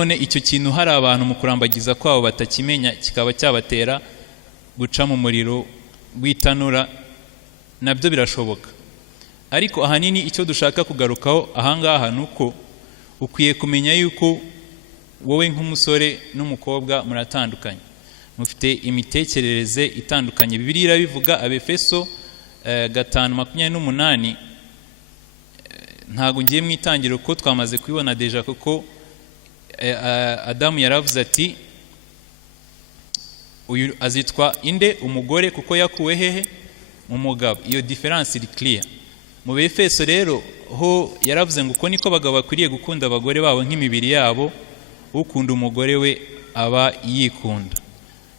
none icyo kintu hari abantu mu kurambagiza kwabo batakimenya kikaba cyabatera guca mu muriro w'itanura, nabyo birashoboka. Ariko ahanini icyo dushaka kugarukaho ahangaha nuko ukwiye kumenya yuko wowe nk'umusore n'umukobwa muratandukanye, mufite imitekerereze itandukanye. Bibiliya bivuga Abefeso 5:28, ntago ngiye mwitangiro ko twamaze kubibona deja, kuko Adamu yaravuze ati uyu azitwa inde umugore kuko yakuwe hehe mu mugabo. Iyo difference iri clear. Mu Befeso rero ho yaravuze ngo uko niko abagabo bakwiriye gukunda abagore babo nk'imibiri yabo, ukunda umugore we aba yikunda.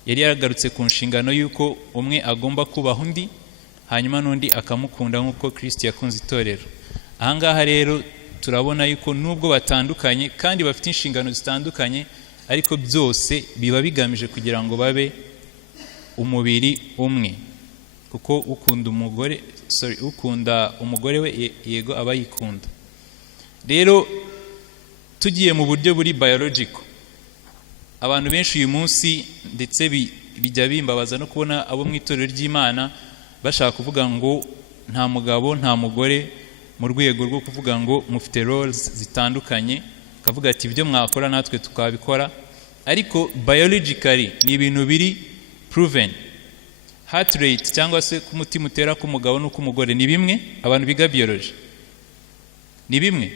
Yari yaragarutse ku nshingano yuko umwe agomba kubaha undi, hanyuma n'undi akamukunda nk'uko Kristo yakunze itorero. Ahangaha rero turabona yuko nubwo batandukanye kandi bafite inshingano zitandukanye, ariko byose biba bigamije kugira ngo babe umubiri umwe, kuko ukunda umugore we yego aba yikunda. Rero tugiye mu buryo buri biological, abantu benshi uyu munsi ndetse bijya bimbabaza no kubona abo mu itorero ry'Imana bashaka kuvuga ngo nta mugabo nta mugore, mu rwego rwo kuvuga ngo mufite roles zitandukanye, kavuga ati ibyo mwakora natwe tukabikora. Ariko biologically ni ibintu biri proven. Heart rate cyangwa se ku mutima utera ku mugabo no ku mugore ni bimwe. Abantu biga biology ni bimwe,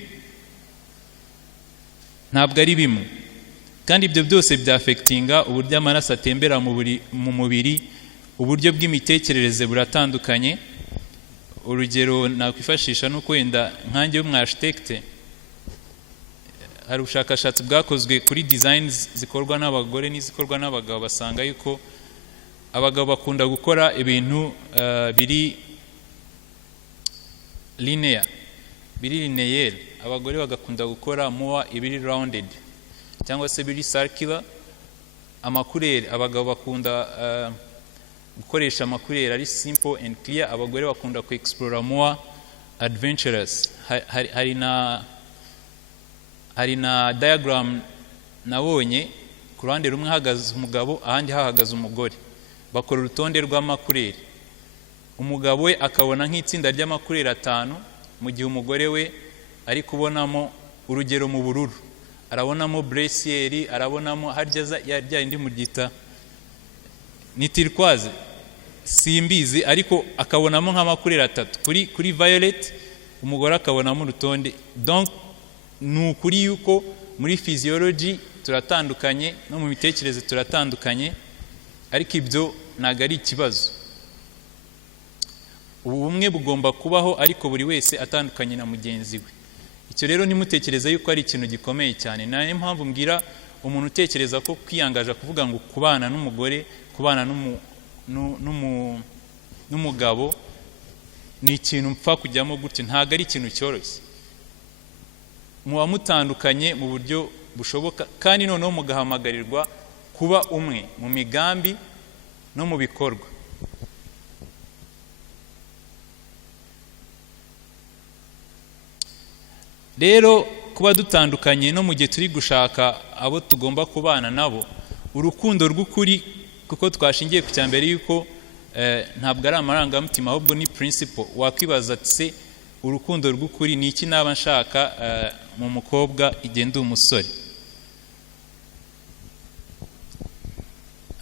ntabwo ari bimwe. Kandi ibyo byose bya affectinga uburyo amaraso atembera mu mubiri, uburyo bw'imitekerereze buratandukanye. Urugero nakwifashisha nuko wenda nkanjye w'umwarchitect, hari ubushakashatsi bwakozwe kuri designs zikorwa n'abagore n'izikorwa n'abagabo, basanga yuko abagabo bakunda gukora ibintu biri linear, abagore bagakunda gukora more ibiri rounded cyangwa se biri circular. Amakurere, abagabo bakunda gukoresha amakurere ari simple and clear, abagore bakunda ku explore more adventurous. Hari na diagram nabonye, ku ruhande rumwe hahagaze umugabo ahandi hahagaze umugore, bakora urutonde rw'amakurere. Umugabo we akabona nk'itsinda ry'amakurere 5, mu gihe umugore we ari kubonamo urugero mu bururu, arabonamo brassiere, arabonamo harya indi mugita ni turquoise simbizi, ariko akabonamo nk'amakurere 3. Kuri violet umugore akabonamo urutonde. Donc nukuri yuko muri physiology turatandukanye no mu mitekerereze turatandukanye, ariko ibyo ntago ari ikibazo. Ubumwe bugomba kubaho, ariko buri wese atandukanye na mugenzi we. Icyo rero nimutekereza yuko ari ikintu gikomeye cyane. Nayo mpamvu mbwira umuntu utekereza ko kwiyangaje kuvuga ngo kubana n'umugore, kubana n'umugabo ni ikintu mpfa kujyamo gutyo, ntago ari ikintu cyoroshye. Muba mutandukanye mu buryo bushoboka, kandi noneho mugahamagarirwa kuba umwe mu migambi no mu bikorwa. Rero kuba dutandukanye no mu gihe turi gushaka abo tugomba kubana nabo, urukundo rw'ukuri, kuko twashingiye ku cyambere yuko ntabwo ari amarangamutima ahubwo ni principle. Wakwibaza ati se urukundo rw'ukuri ni iki naba nshaka mu mukobwa igenda umusore?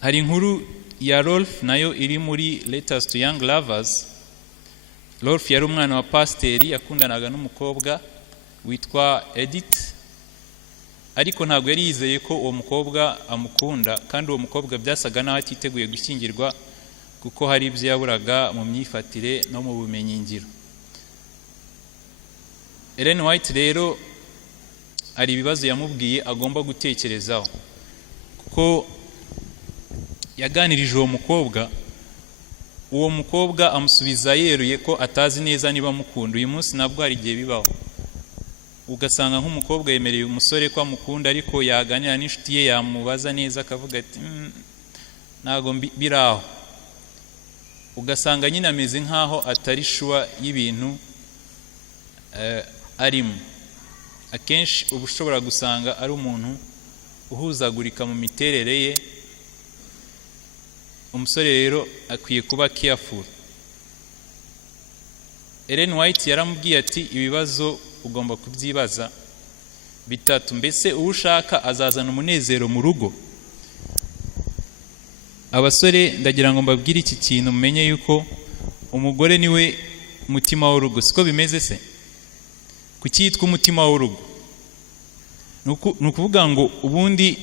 Hari inkuru ya Rolf nayo iri muri Letters to Young Lovers. Rolf yari umwana wa pasiteri, yakundanaga n'umukobwa witwa Edith, ariko ntabwo yari yizeye ko uwo mukobwa amukunda, kandi uwo mukobwa byasaga naho atiteguye gushyingirwa kuko hari ibyo yaburaga mu myifatire no mu bumenyi ngiro. Ellen White rero hari ibibazo yamubwiye agomba gutekerezaho, kuko yaganirije uwo mukobwa amusubiza yeruye ko atazi neza niba amukunda. Uyu munsi nabwo hari igihe bibaho, ugasanga nk'umukobwa yemereye umusore ko amukunda, ariko yaganira n'inshuti ye yamubaza neza akavuga ati ntago biraho. Ugasanga nyine ameze nkaho atari sure y'ibintu arimo. Akenshi uba ushobora gusanga ari umuntu uhuzagurika mu miterere ye. Umusore rero akwiye kuba careful. Ellen White yaramubwiye ati ibibazo ugomba kubyibaza bitatu. Mbese ushaka azazana umunezero mu rugo? Abasore ndagira ngo mbabwire iki kintu mumenye yuko umugore niwe mutima w'urugo. Siko bimeze se? Kuki yitwa umutima w'urugo? Nukuvuga ngo ubundi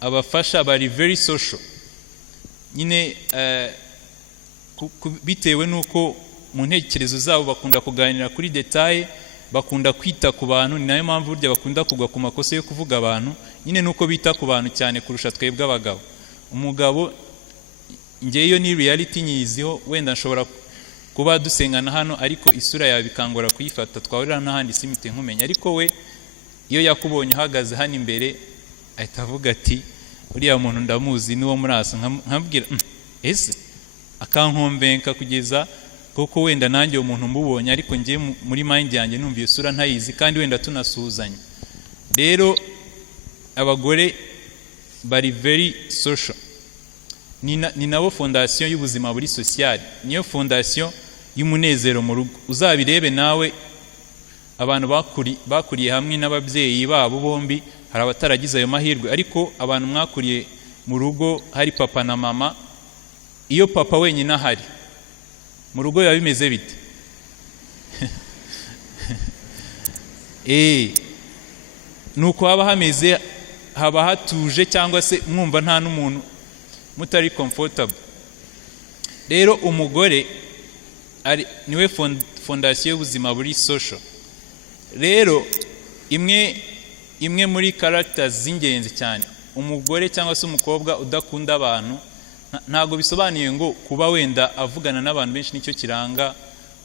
abafasha bari very social. Nyine bitewe nuko mu ntekerezo zabo bakunda kuganira kuri detail, bakunda kwita ku bantu. Ni nayo mpamvu burya bakunda kugwa ku makosa yo kuvuga abantu. Nyine nuko bita ku bantu cyane kurusha twebwe abagabo. Umugabo ngeyo ni reality nyiziho, wenda nshobora kuba dusengana hano ariko isura yawe bikangora kuyifata, twahurira n'ahandi simite nkumenya. Ariko we iyo yakubonye uhagaze hano imbere ahita avuga ati uriya muntu ndamuzi niwo murasa. Nkabwira ese akankombenka kugeza koko wenda nanjye umuntu mbubonye, ariko ngiye muri mind yanjye numva iyo sura ntayizi kandi wenda tunasuhuzanya. Rero abagore bari very social. Ni nabo fondation y'ubuzima buri social, niyo fondation y'umunezero mu rugo. Uzabirebe nawe abantu bakuriye hamwe n'ababyeyi babo bombi, hari abataragize ayo mahirwe, ariko abantu mwakuriye mu rugo hari papa na mama, iyo papa wenyine ahari mu rugo biba bimeze bite? Nuko haba hameze, haba hatuje, cyangwa se mwumva nta n'umuntu mutari comfortable. Rero umugore niwe fondation y'ubuzima buri social. Rero imwe muri characters z'ingenzi cyane, umugore cyangwa se umukobwa udakunda abantu, ntago bisobanuye ngo kuba wenda avugana n'abantu benshi nicyo kiranga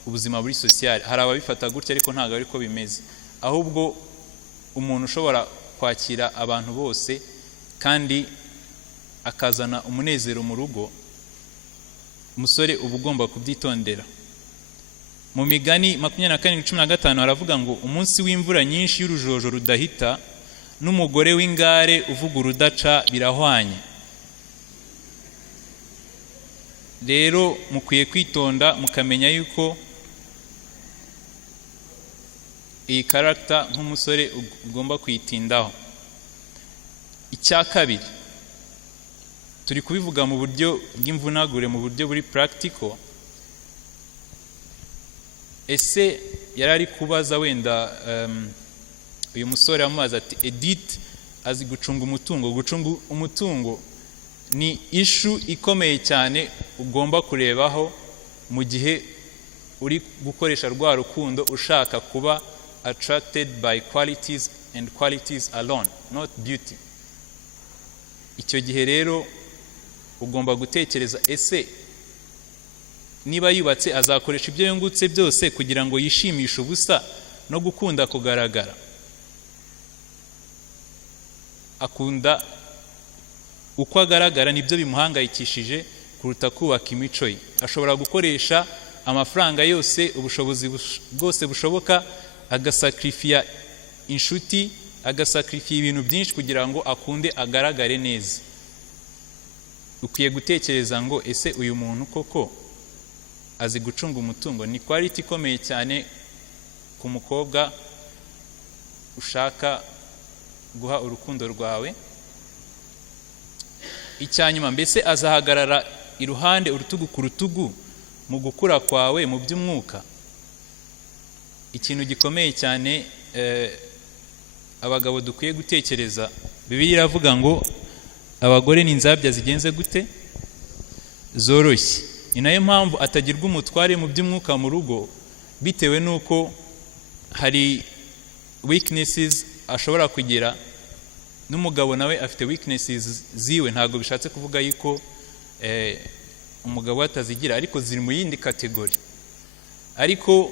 ubuzima buri social. Hari ababifata gutya ariko ntago ariko bimeze. Ahubwo umuntu ushobora kwakira abantu bose kandi akazana umunezero mu rugo, umusore uba ugomba kubyitondera. Mu Migani 24:15 haravuga ngo umunsi w'imvura nyinshi y'urujojo rudahita n'umugore w'ingare uvuga urudaca birahwanye. Rero mukwiye kwitonda mukamenya yuko iyi character nk'umusore ugomba kwitindaho. Icya kabiri, turi kubivuga mu buryo bw'imvunagure, mu buryo buri practical. Ese yarari kubaza wenda uyu musore amubaza ati Edith azi gucunga umutungo. Gucunga umutungo ni issue ikomeye cyane ugomba kurebaho mu gihe uri gukoresha rwa rukundo ushaka kuba attracted by qualities and qualities alone, not beauty. Icyo gihe rero ugomba gutekereza ese niba yubatse azakoresha ibyo yungutse byose kugira ngo yishimishe ubusa no gukunda kugaragara. Akunda uko agaragara, nibyo bimuhangayikishije kuruta kubaka imico ye. Ashobora gukoresha amafaranga yose, ubushobozi bwose bushoboka, agasacrifice inshuti, agasacrifice ibintu byinshi kugira ngo akunde agaragare neza. Ukwiye gutekereza ngo ese uyu muntu koko azi gucunga umutungo? Ni quality ikomeye cyane ku mukobwa ushaka guha urukundo rwawe. Icyanyuma, mbese azahagarara iruhande urutugu ku rutugu mu gukura kwawe mu by'umwuka. Ikintu gikomeye cyane abagabo dukwiye gutekereza, Bibiliya iravuga ngo abagore ni inzabya zigenze gute? Zoroshye. Ni nayo mpamvu atagirwa umutware mu by'umwuka mu rugo, bitewe nuko hari weaknesses ashobora kugira. N'umugabo nawe afite weaknesses ziwe. Ntago bishatse kuvuga yuko umugabo atazigira, ariko ziri mu yindi kategori. Ariko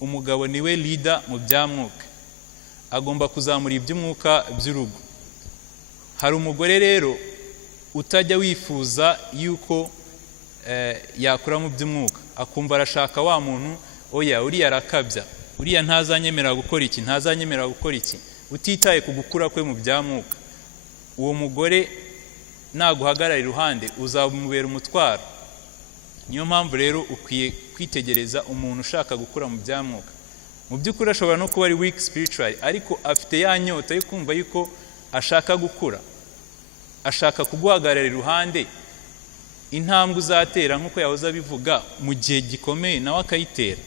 umugabo niwe leader mu by'umwuka, agomba kuzamura iby'umwuka by'urugo. Hari umugore rero utajya wifuza yuko yakura mu by'umwuka, akumva arashaka wa muntu, oya uriya arakabya, uriya ntazanyemera gukora iki, ntazanyemera gukora iki. utitaye ku gukura kwe mu byamwuka, uwo mugore naguhagarara iruhande uzamubera umutwaro. Niyo mpamvu rero ukwiye kwitegereza umuntu ushaka gukura mu byamwuka. Mu by'ukuri ashobora no kuba ari weak spiritually, ariko afite ya nyota yo kumva yuko ashaka gukura, ashaka kuguhagarara iruhande. Intambwe uzatera nk'uko yahoze abivuga mu gihe gikomeye nawe akayitera.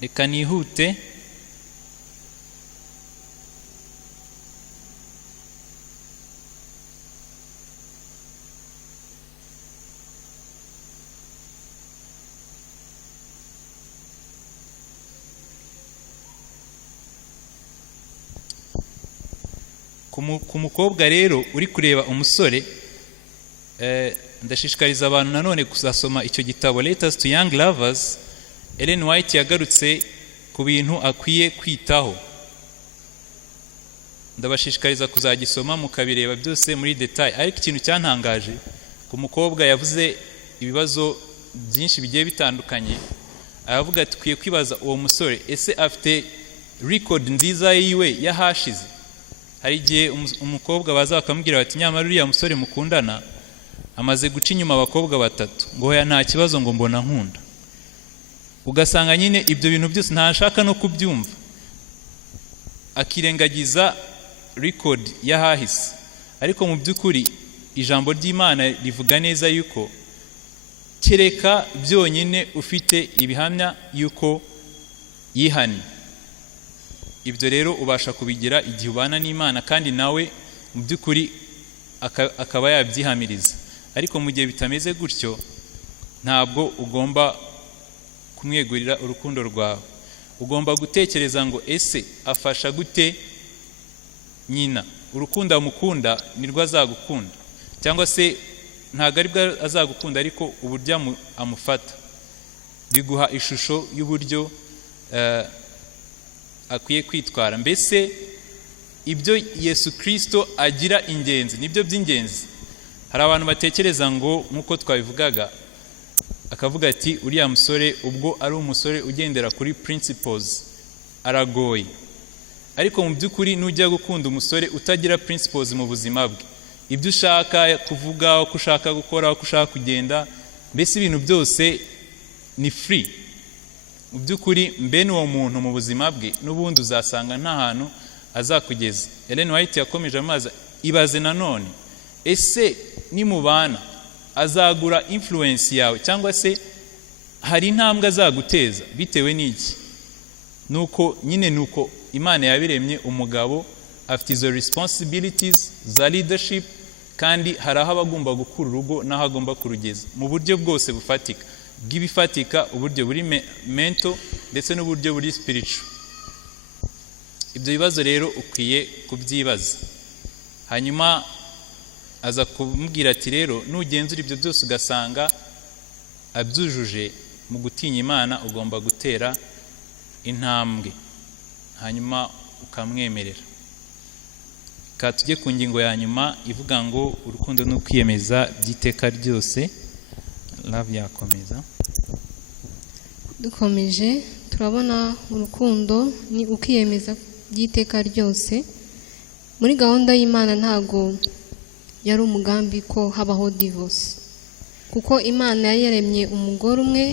Reka nihute. Ku mukobwa rero uri kureba umusore, ndashishikariza abantu nanone kuzasoma icyo gitabo Letters to Young Lovers. Ellen White yagarutse ku bintu akwiye kwitaho. Ndabashishikariza kuzagisoma mukabireba byose muri detail. Ariko ikintu cyantangaje ku mukobwa, yavuze ibibazo byinshi bigiye bitandukanye. Aravuga ati kwiye kwibaza uwo musore, ese afite record nziza yiwe yahashize? Hari igihe umukobwa baza bakamubwira bati nyamara uriya musore mukundana amaze guca inyuma abakobwa 3, ngo hoya nta kibazo, ngo mbona nkunda. Ugasanga nyine ibyo bintu byose ntashaka no kubyumva, akirengagiza record yahahise. Ariko mu by'ukuri ijambo ry'Imana rivuga neza yuko kereka byonyine ufite ibihamya yuko yihani, ibyo rero ubasha kubigira igihe ubana n'Imana, kandi nawe mu by'ukuri akaba yabyihamiriza. Ariko mu gihe bitameze gutyo, ntabwo ugomba kumwegurira urukundo rwawe. Ugomba gutekereza ngo ese afasha gute nyina? Urukundo amukunda nirwo azagukunda, cyangwa se ntabwo aribwo azagukunda, ariko uburyo amufata biguha ishusho y'uburyo akwiye kwitwara. Mbese ibyo Yesu Kristo agira ingenzi nibyo by'ingenzi. Hari abantu batekereza ngo nk'uko twabivugaga, akavuga ati uriya musore ubwo ari umusore ugendera kuri principles aragoye. Ariko mu by'ukuri nujya gukunda umusore utagira principles mu buzima bwe, ibyo ushaka kuvuga, uko ushaka gukora, uko ushaka kugenda, mbese ibintu byose ni free. Mu by'ukuri mbene uwo muntu mu buzima bwe n'ubundi uzasanga nta hantu azakugeza. Ellen White yakomeje amaza, ibaze nanone, ese nimubana azagura influence yawe, cyangwa se hari intambwe azaguteza bitewe n'iki? Nuko nyine nuko Imana yabiremye umugabo afite izo responsibilities za leadership, kandi hari aho abagomba gukura urugo n'aho agomba kurugeza mu buryo bwose bufatika, bw'ibifatika, uburyo buri mental ndetse n'uburyo buri spiritual. Ibyo bibazo rero ukwiye kubyibaza. Hanyuma aza kumubwira ati rero nugenzura ibyo byose ugasanga abyujuje, mu gutinya Imana ugomba gutera intambwe, hanyuma ukamwemerera. Tujye ku ngingo ya nyuma ivuga ngo urukundo no kwiyemeza by'iteka ryose. Love yakomeza. Dukomeje turabona urukundo ni ukiyemeza by'iteka ryose. Muri gahunda y'Imana ntago yari umugambi ko habaho divorce, kuko Imana yari yaremye umugore umwe,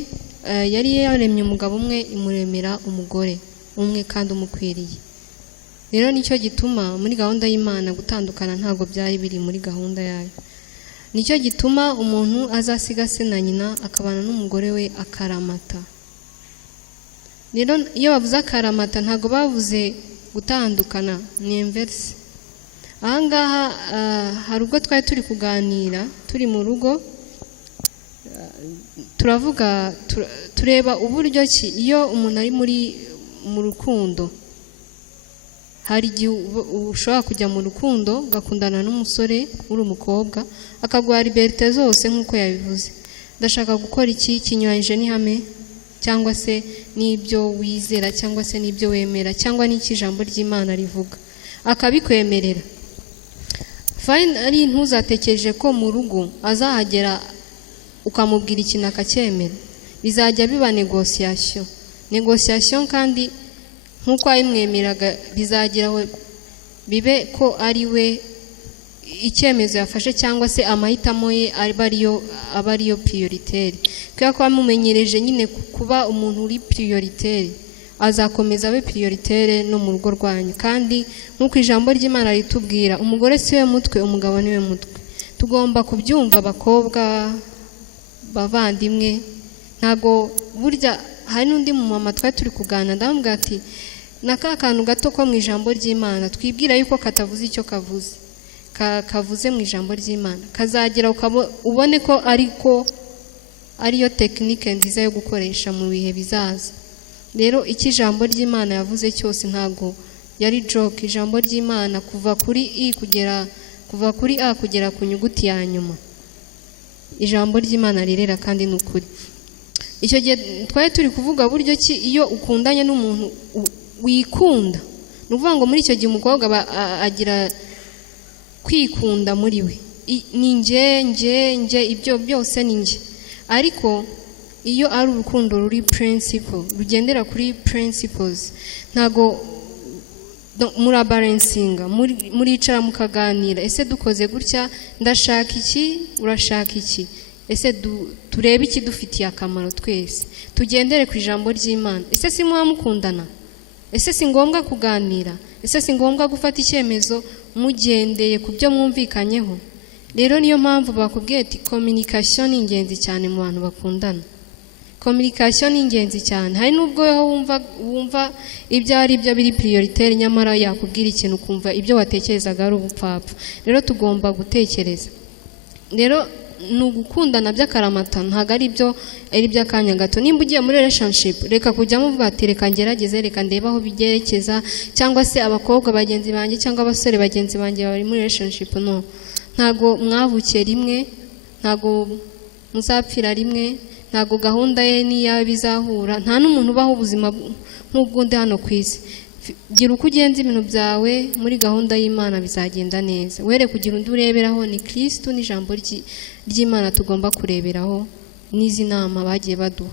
yari yaremye umugabo umwe, imuremera umugore umwe kandi umukwiriye. Rero nicyo gituma muri gahunda y'Imana gutandukana ntago byari biri muri gahunda yayo. Nicyo gituma umuntu azasiga se na nyina akabana n'umugore we akaramata. Rero iyo bavuze akaramata ntago bavuze gutandukana, ni inverse. Ahangaha hari ubwo twari turi kuganira turi mu rugo, turavuga tureba uburyo ki iyo umuntu ari mu rukundo, hari igihe ushobora kujya mu rukundo ugakundana n'umusore uri umukobwa akaguha liberté zose nk'uko yabivuze. Ndashaka gukora iki kinyuranyije n'ihame, cyangwa se n'ibyo wizera, cyangwa se n'ibyo wemera, cyangwa n'iki ijambo ry'Imana rivuga, akabikwemerera. Fine, ari ntuzatekereje ko mu rugo azahagera ukamubwira ikintu akacyemera. bizajya biba negosiyasiyo kandi nk'uko ayimwemeraga bizagira aho bibe ko ari we icyemezo yafashe cyangwa se amahitamo ye aba ariyo prioritaire. Kubera ko amumenyereje nyine kuba umuntu uri prioritaire, azakomeza abe prioritaire no mu rugo rwanyu. Kandi nk'uko ijambo ry'Imana ritubwira, umugore si we mutwe, umugabo ni we mutwe. Tugomba kubyumva abakobwa bavandimwe. Ntago burya hari n'undi mu mama twari turi kuganira, ndamubwira ati naka kantu gato ko mu ijambo ry'Imana twibwira yuko katavuze icyo kavuze mu ijambo ry'Imana, kazagira ubone ko ariyo tekinike nziza yo gukoresha mu bihe bizaza. Rero iki ijambo ry'Imana yavuze cyose ntago yari joke. Ijambo ry'Imana kuva kuri A kugera ku nyuguti ya nyuma, ijambo ry'Imana rirera kandi n'ukuri. Icyo gihe twari turi kuvuga buryo ki iyo ukundanye n'umuntu wikunda, ni ukuvuga ngo muri icyo gihe umukobwa agira kwikunda muri we, ni njye ibyo byose ni njye. Ariko iyo ari urukundo ruri principle, rugendera kuri principles, ntago murabalansinga, muricara mukaganira, ese dukoze gutya ndashaka iki, urashaka iki, ese turebe iki dufitiye akamaro twese, tugendere ku ijambo ry'Imana. Ese si mukundana? Ese si ngombwa kuganira? Ese si ngombwa gufata icyemezo mugendeye ku byo mwumvikanyeho? Rero niyo mpamvu bakubwiye ati communication ni ingenzi cyane mu bantu bakundana. Communication ni ingenzi cyane. Hari nubwo wumva ibyo ari byo biri prioritaire, nyamara yakubwira ikintu kumva ibyo watekerezaga ari ubupfapfa. Rero tugomba gutekereza. Rero ni ugukundana by'akaramata, ntabwo ari iby'akanya gato. Nimba ugiye muri relationship, reka kujya muvuga ati reka ngerageze, reka ndebe aho bigerekeza, cyangwa se abakobwa bagenzi banjye cyangwa abasore bagenzi banjye bari muri relationship. No, ntago mwavukiye rimwe, ntago muzapfira rimwe, ntago gahunda ye n'iyawe bizahura. Nta n'umuntu ubaho ubuzima nk'ubwundi hano ku isi. Gira uko ugenza ibintu byawe muri gahunda y'Imana, bizagenda neza. Were kugira undi ureberaho, ni Kristo n'ijambo ry'Imana tugomba kureberaho, n'izi nama bagiye baduha.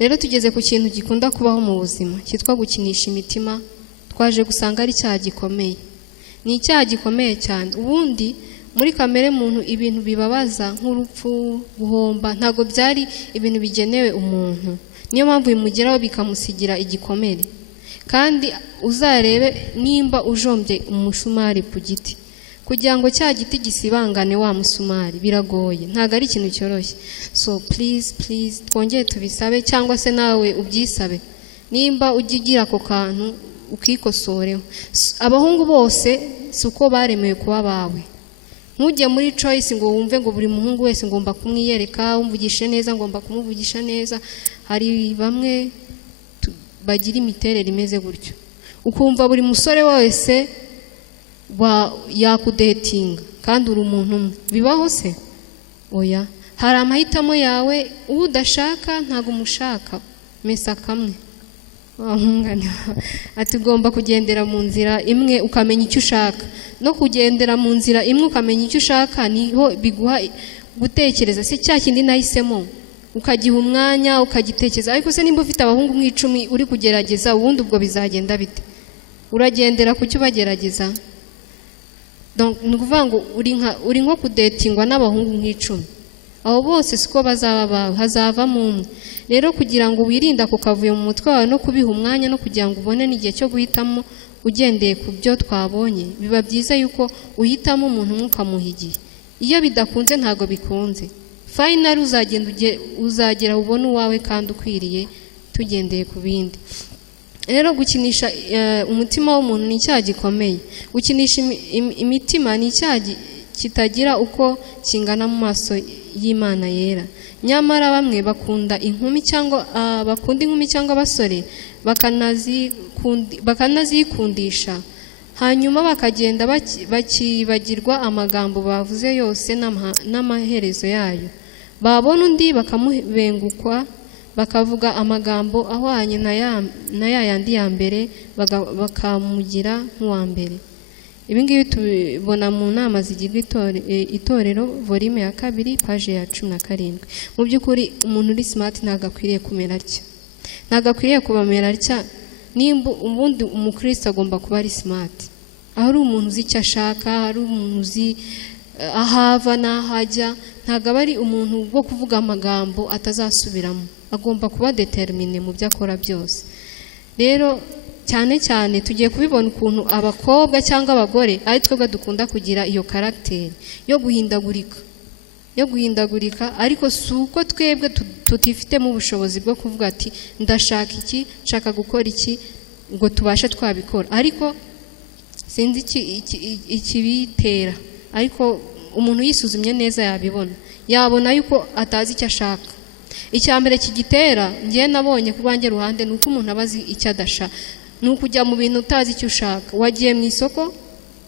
Rero tugeze ku kintu gikunda kubaho mu buzima cyitwa gukinisha imitima. Twaje gusanga ari icyaha gikomeye. Ni icyaha gikomeye cyane. Ubundi muri kamere muntu ibintu bibabaza nk'urupfu, guhomba, ntago byari ibintu bigenewe umuntu. Niyo mpamvu bimugeraho bikamusigira igikomere. Kandi uzarebe nimba ujombye umusumari ku giti, kugira ngo cya giti gisibangane wa musumari biragoye, ntago ari ikintu cyoroshye. So please twongere tubisabe, cyangwa se nawe ubyisabe. Nimba ugigira ako kantu ukikosoreho. Abahungu bose si uko baremewe kuba bawe. Ntujye muri choice ngo wumve ngo buri muhungu wese ngomba kumwiyereka, umvugishe neza ngomba kumuvugisha neza. Hari bamwe bagira imiterere imeze gutyo, ukumva buri musore wese yakudetinga kandi uri umuntu umwe. Bibaho se? Oya, hari amahitamo yawe. Udashaka ntago umushaka, mesa kamwe. Ati ugomba kugendera mu nzira imwe ukamenya icyo ushaka. No kugendera mu nzira imwe ukamenya icyo ushaka niho biguha gutekereza, se cya kindi nahisemo, ukagiha umwanya ukagitekereza. Ariko se nimba ufite abahungu 10 uri kugerageza, ubundi ubwo bizagenda bite? Uragendera ku cyo bagerageza? Donc ni ukuvuga ngo uri nko kudetingwa n'abahungu 10. Abo bose siko bazaba bawe, hazavamo umwe. Rero kugira ngo wirinde ako kavuyo mu mutwe wawe no kubiha umwanya, no kugira ngo ubone n'igihe cyo guhitamo ugendeye ku byo twabonye, biba byiza yuko uhitamo umuntu umwe ukamuha igihe. Iyo bidakunze ntago bikunze. Final uzagera ubone uwawe kandi ukwiriye, tugendeye ku bindi. Rero gukinisha umutima w'umuntu ni icyaha gikomeye. Gukinisha imitima ni icyaha kitagira uko kingana mu maso y'Imana yera. Nyamara bamwe bakunda inkumi cyangwa abasore bakanazikundisha, hanyuma bakagenda bakibagirwa amagambo bavuze yose n'amaherezo yayo. Babona undi bakamubengukwa, bakavuga amagambo ahwanye na yandi ya mbere, bakamugira nk'uwa mbere. ibi ngibi tubibona mu nama zigirwa itorero volume ya 2 page ya 17. Mu by'ukuri umuntu uri smart ntabwo akwiriye kumera atya, ntabwo akwiriye kubamera atya. Nimba ubundi umukristo agomba kuba ari smart, aho ari umuntu uzi icyo ashaka, ari umuntu uzi ahava n'ahajya, ntabwo aba ari umuntu wo kuvuga amagambo atazasubiramo, agomba kuba determine mu byo akora byose. Rero cyane cyane tugiye kubibona ukuntu abakobwa cyangwa abagore ari twebwe dukunda kugira iyo karagiteri yo guhindagurika, ariko si uko twebwe tutifitemo ubushobozi bwo kuvuga ati ndashaka iki, nshaka gukora iki, ngo tubashe twabikora. Ariko sinzi ikibitera, ariko umuntu yisuzumye neza yabona yuko atazi icyo ashaka. Icya mbere kigitera ngiye nabonye ku rwanjye ruhande ni uko umuntu abazi icyo adashaka, ni ukujya mu bintu utazi icyo ushaka. Wagiye mu isoko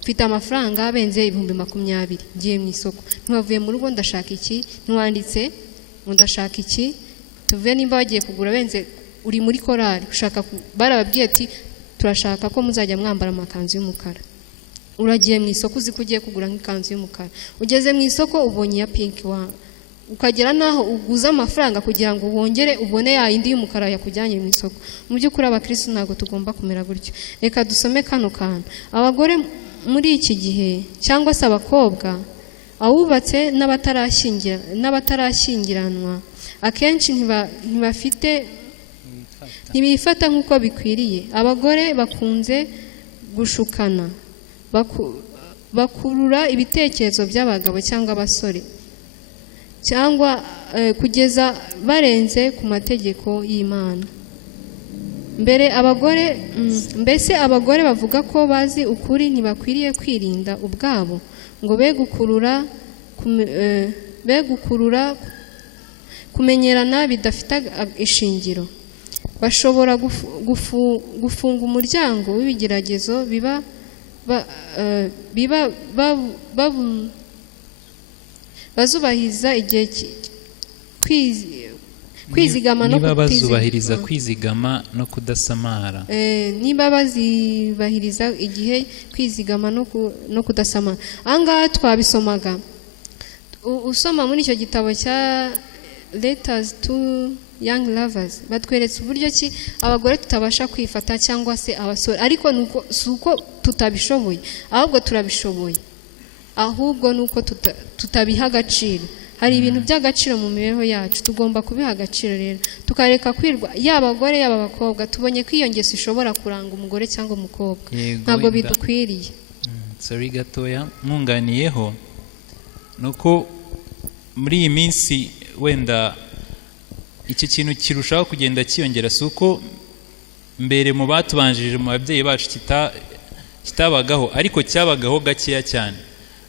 mfite amafaranga abenze 20,000, ngiye mu isoko, ntiwavuye mu rugo ndashaka iki, ntiwanditse ngo ndashaka iki, tuvuye nimba wagiye kugura benze uri muri korali ushaka barababwiye ati turashaka ko muzajya mwambara amakanzu y'umukara. Uragiye mu isoko uzi ko ugiye kugura nk'ikanzu y'umukara, ugeze mu isoko ubonye ya pink, ukagera naho uguza amafaranga kugira ngo wongere ubone ya indi y'umukara yakujyanye mu isoko. Mu by'ukuri abakristo ntabwo tugomba kumera gutyo. Reka dusome kano kantu. Abagore muri iki gihe cyangwa se abakobwa, abubatse n'abatarashyingiranwa akenshi ntibifata nk'uko bikwiriye. Abagore bakunze gushukana, bakurura ibitekerezo by'abagabo cyangwa abasore, cyangwa kugeza barenze ku mategeko y'Imana. Mbese abagore bavuga ko bazi ukuri ntibakwiriye kwirinda ubwabo ngo be gukurura kumenyerana bidafite ishingiro. Bashobora gufunga umuryango w'ibigeragezo bazubahiriza igihe kwizigama no bazubahiriza kwizigama no kudasamara. Niba bazibahiriza igihe kwizigama no kudasamara. Ahangaha twabisomaga usoma muri icyo gitabo cya Letters to Young Lovers, batweretse uburyo ki abagore tutabasha kwifata cyangwa se abasore, ariko si uko tutabishoboye, ahubwo turabishoboye, ahubwo nuko tutabiha agaciro. Hari ibintu by'agaciro mu mibereho yacu, tugomba kubiha agaciro. Rero tukareka kwirwa yaba abagore yaba abakobwa tubonye ko iyo ngeso ishobora kuranga umugore cyangwa umukobwa, ntabwo bidukwiriye. Sorry gatoya mwunganiyeho, nuko muri iyi minsi wenda icyo kintu kirushaho kugenda kiyongera. Si uko mbere mu batubanjirije mu babyeyi bacu kitabagaho, ariko cyabagaho gakeya cyane.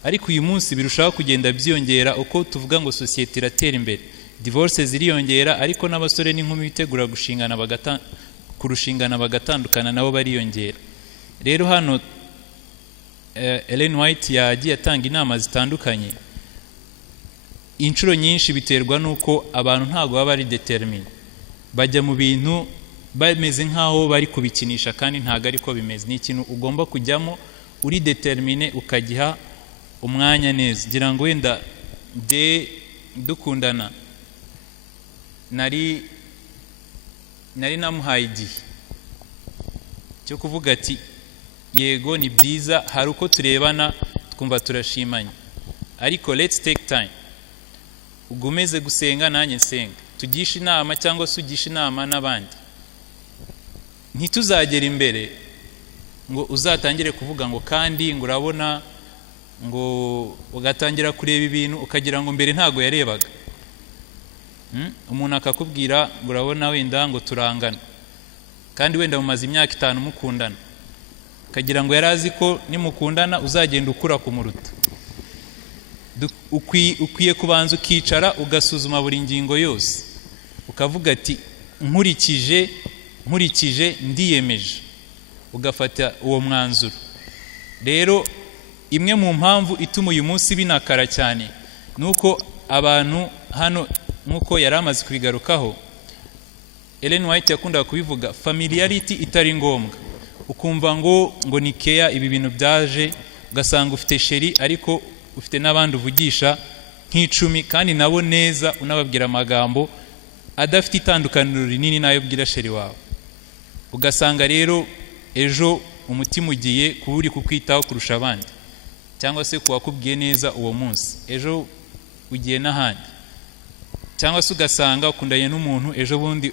Ariko uyu munsi birushaho kugenda byiyongera uko tuvuga ngo sosiyete iratera imbere, divorce ziriyongera, ariko n'abasore n'inkumi bitegura kurushingana bagatandukana nabo bariyongera. Rero hano Ellen White yagiye atanga inama zitandukanye. Inshuro nyinshi biterwa nuko abantu ntago baba ari determine, bajya mu bintu bameze nkaho bari kubikinisha kandi ntago ariko bimeze. Ni ikintu ugomba kujyamo uri determine, ukagiha umwanya neza. Gira ngo wenda dukundana nari namuhaye igihe cyo kuvuga ati yego ni byiza, hari uko turebana twumva turashimanye, ariko let's take time, ugumeze gusenga nanjye nsenga, tugisha inama cyangwa se ugisha inama n'abandi. Ntituzagera imbere ngo uzatangire kuvuga ngo kandi ngo urabona, ngo ugatangira kureba ibintu ukagira ngo mbere ntago yarebaga. Umuntu akakubwira ngo urabona wenda ngo turangana, kandi wenda mumaze imyaka 5 mukundana, ukagira ngo yarazi ko nimukundana uzagenda ukura kumuruta. Ukwiye kubanza ukicara ugasuzuma buri ngingo yose, ukavuga ati nkurikije ndiyemeje, ugafata uwo mwanzuro. Rero imwe mu mpamvu ituma uyu munsi binakara cyane nuko abantu hano nkuko yaramaze kubigarukaho, Ellen White yakundaga kubivuga, familiarity itari ngombwa. Ukumva ngo ni care, ibi bintu byaje ugasanga ufite sheri ariko ufite n'abandi uvugisha nk'icumi kandi nabo neza unababwira amagambo adafite itandukaniro rinini nayo bwira sheri wawe. Ugasanga rero ejo umutima ugiye kuba uri kukwitaho kurusha abandi, cyangwa se kuwakubwiye neza uwo munsi ejo ugiye n'ahandi, cyangwa se ugasanga ukundanye n'umuntu ejo bundi